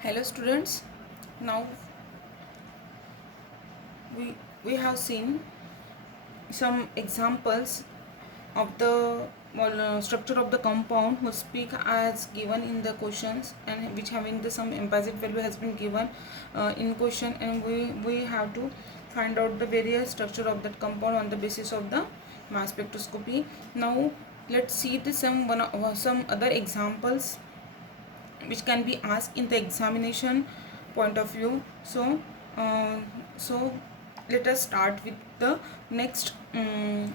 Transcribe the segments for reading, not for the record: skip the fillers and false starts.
Hello students, now we, we have seen some examples of the structure of the compound whose peak as given in the questions and which having the some implicit value has been given in question, and we have to find out the various structure of that compound on the basis of the mass spectroscopy. Now let's see the some other examples which can be asked in the examination point of view. Uh, so let us start with the next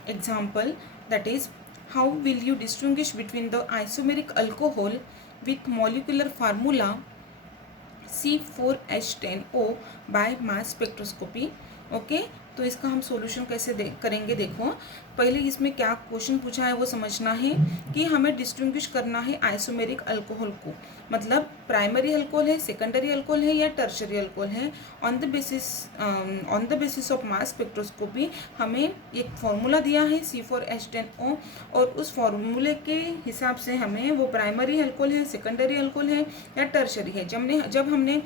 example, that is, how will you distinguish between the isomeric alcohol with molecular formula C4H10O by mass spectroscopy. Okay, तो इसका हम solution कैसे करेंगे. देखो, पहले इसमें क्या question पूछा है वो समझना है कि हमें डिस्टिंग्विश करना है आइसोमेरिक अल्कोहल को, मतलब प्राइमरी अल्कोहल है, सेकेंडरी अल्कोहल है या टर्शरी अल्कोहल है. On the basis of mass spectroscopy हमें एक फार्मूला दिया है C4H10O, और उस फार्मूले के हिसाब से हमें वो प्राइमरी अल्कोहल है, सेकेंडरी अल्कोहल है या टर्शरी है. जब हमने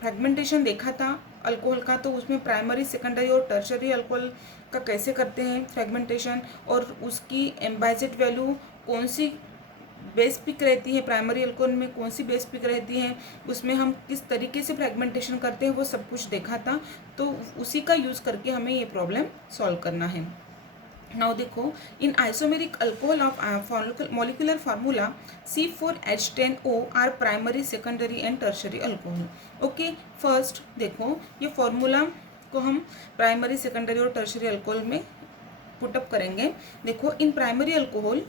फ्रेगमेंटेशन देखा था अल्कोहल का, तो उसमें प्राइमरी, सेकेंडरी और टर्शरी अल्कोहल का कैसे करते हैं फ्रेगमेंटेशन, और उसकी एम्बाइजेट वैल्यू कौन सी बेस पिक रहती है, प्राइमरी अल्कोहल में कौन सी बेस पिक रहती है, उसमें हम किस तरीके से फ्रेगमेंटेशन करते हैं, वो सब कुछ देखा था. तो उसी का यूज़ करके हमें ये प्रॉब्लम सॉल्व करना है. नाउ देखो, in isomeric alcohol of molecular formula C4H10O are primary, secondary and tertiary alcohol. Okay, first देखो, ये फार्मूला को हम प्राइमरी, सेकेंडरी और टर्शरी अल्कोहल में पुटअप करेंगे. देखो, in primary alcohol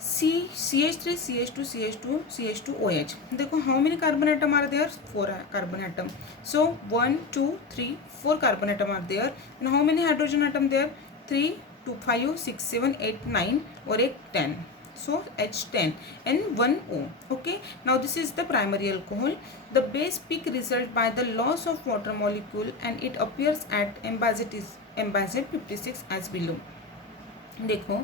CH3 CH2 CH2 CH2OH. देखो, how many carbon atom are there? 4 carbon atom. So 1 2 3 4 carbon atom are there. And how many hydrogen atom there? 3 2 5 6 7 8 9 और एक 10. So H10 and 1 O. Okay, now this is the primary alcohol. The base peak result by the loss of water molecule and it appears at embazed 56 as below. देखो,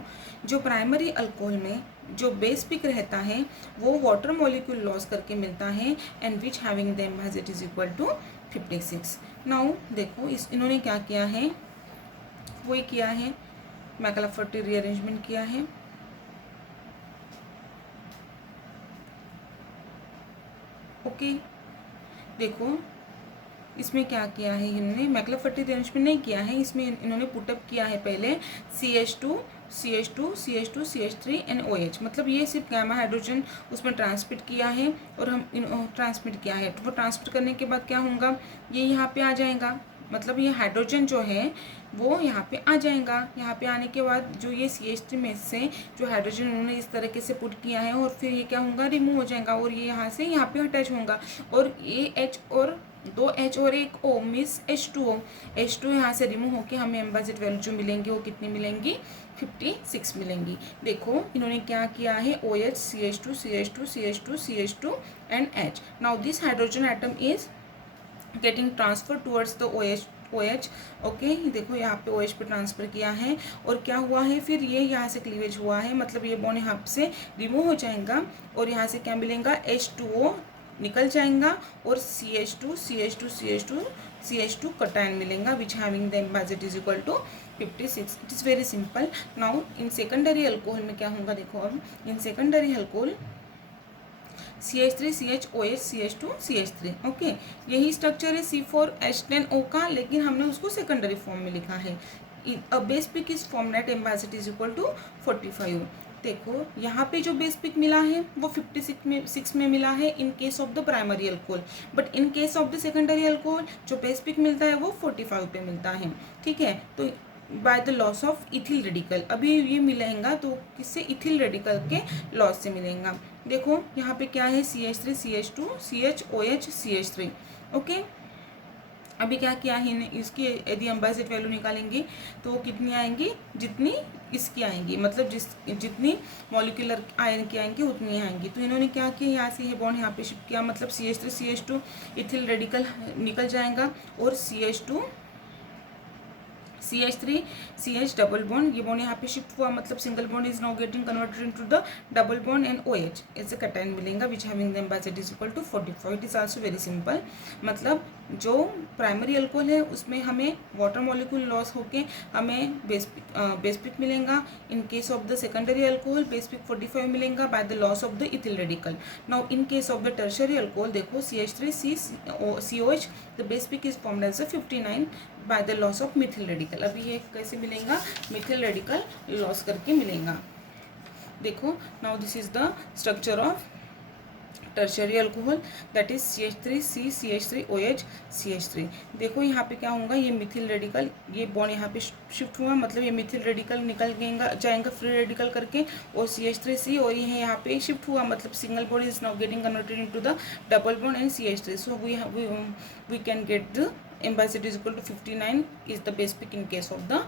जो primary alcohol में जो base pick रहता है वो water molecule loss करके मिलता है, and which having the m by z at is equal to 56. Now देखो, इन्होंने क्या किया है, वही किया है, मैकलाफर्टी रीअरेंजमेंट किया है. ओके, देखो इसमें क्या किया है, इन्होंने मैकलाफर्टी रीअरेंजमेंट नहीं किया है, इसमें इन्होंने पुटअप किया है पहले CH2 CH2 CH2 CH3 and OH. मतलब ये सिर्फ गामा हाइड्रोजन उसमें ट्रांसमिट किया है, और हम ट्रांसमिट किया है. तो वो ट्रांसमिट करने के बाद क्या होगा, ये यहाँ पे आ जाएगा, मतलब ये हाइड्रोजन जो है वो यहाँ पे आ जाएगा. यहाँ पे आने के बाद जो ये CH3 में से जो हाइड्रोजन उन्होंने इस तरीके से पुट किया है, और फिर ये क्या होगा, रिमूव हो जाएगा, और ये यहाँ से यहाँ पे अटैच होगा, और ये H और 2 H और एक O मिस H2 यहाँ से रिमूव होके हमें एम्बाइजेट वैल्यू जो मिलेंगी वो कितनी मिलेंगी, 56 मिलेंगी. देखो, इन्होंने क्या किया है, OH CH2 CH2 CH2 CH2 and H. Now this hydrogen atom is getting transfer towards the OH. Okay, देखो यहाँ पे OH पे ट्रांसफर किया है, और क्या हुआ है, फिर ये यहाँ से क्लीवेज हुआ है, मतलब ये बॉन्ड यहाँ से रिमूव हो जाएगा, और यहाँ से क्या मिलेगा, H2O निकल जाएगा, और CH2 कटायन मिलेगा, which having the m by z at is equal to 56. It is very simple. Now in secondary alcohol में क्या होगा, देखो, अब in secondary alcohol CH3 CHOH CH2 CH3. Okay, यही स्ट्रक्चर है C4H10O का, लेकिन हमने उसको सेकेंडरी फॉर्म में लिखा है. A base peak is form at m by z at is equal to 45. देखो, यहाँ पे जो बेस पिक मिला है वो 56 में मिला है इन case of the primary alcohol, but in case of the secondary alcohol जो बेस पिक मिलता है वो 45 पे मिलता है. ठीक है, तो bye the loss of ethyl radical, अभी ये मिलेगा तो किससे, इथिल रेडिकल के लॉस से मिलेगा. देखो, यहाँ पे क्या है, CH3 CH2 CHOH CH3. Okay, अभी क्या किया है, इसकी यदि एम्बाइजेट वैल्यू निकालेंगे तो कितनी आएंगी, जितनी इसकी आएंगी, मतलब जितनी मॉलिक्यूलर आयन की आएंगी उतनी आएंगी. तो इन्होंने क्या किया, यहाँ से ये बॉन्ड यहाँ पे शिफ्ट किया, मतलब CH3 CH2 इथिल रेडिकल निकल जाएगा, और CH3 CH डबल बॉन्ड, ये बॉन्ड यहाँ पे शिफ्ट हुआ, मतलब single bond is now getting converted into the double bond and OH ऐसे कैटायन मिलेगा which having the m by z is equal to 44. It is also very simple, मतलब जो primary alcohol है उसमें हमें वाटर मॉलिक्यूल लॉस होके हमें बेस पिक मिलेगा. In case of the secondary alcohol base peak 45 मिलेगा by the loss of the ethyl radical. Now in case of the tertiary alcohol देखो CH3COH the base peak is formed as 59 by the loss of methyl radical. अभी ये कैसे मिलेगा, Mithil radical loss करके मिलेगा. देखो now this is the structure of tertiary alcohol that is CH3C CH3OH CH3. देखो यहाँ पे क्या होगा, ये मिथिल रेडिकल, ये बॉन्ड यहाँ पे शिफ्ट हुआ, मतलब ये मिथिल रेडिकल निकल जाएगा फ्री रेडिकल करके, और CH3C और ये यहाँ पे शिफ्ट हुआ, मतलब single bond is now getting converted into the double bond and CH3. So we can get the m by z is equal to 59 is the base peak in case of the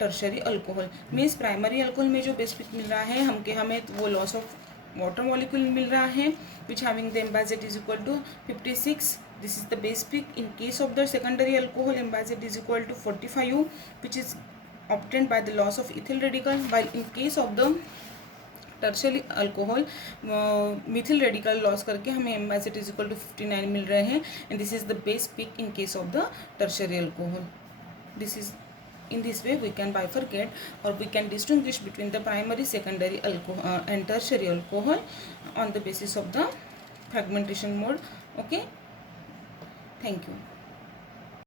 tertiary alcohol. Means primary alcohol में जो base peak मिल रहा है हमें वो loss of water molecule मिल रहा है which having the m by z is equal to 56. This is the base peak. In case of the secondary alcohol m by z is equal to 45 which is obtained by the loss of ethyl radical, while in case of the tertiary alcohol methyl radical loss करके हमें m by z is equal to 59 मिल रहे हैं. And this is the base peak in case of the tertiary alcohol. This is in this way we can bifurcate or we can distinguish between the primary, secondary alcohol and tertiary alcohol on the basis of the fragmentation mode. Okay, thank you.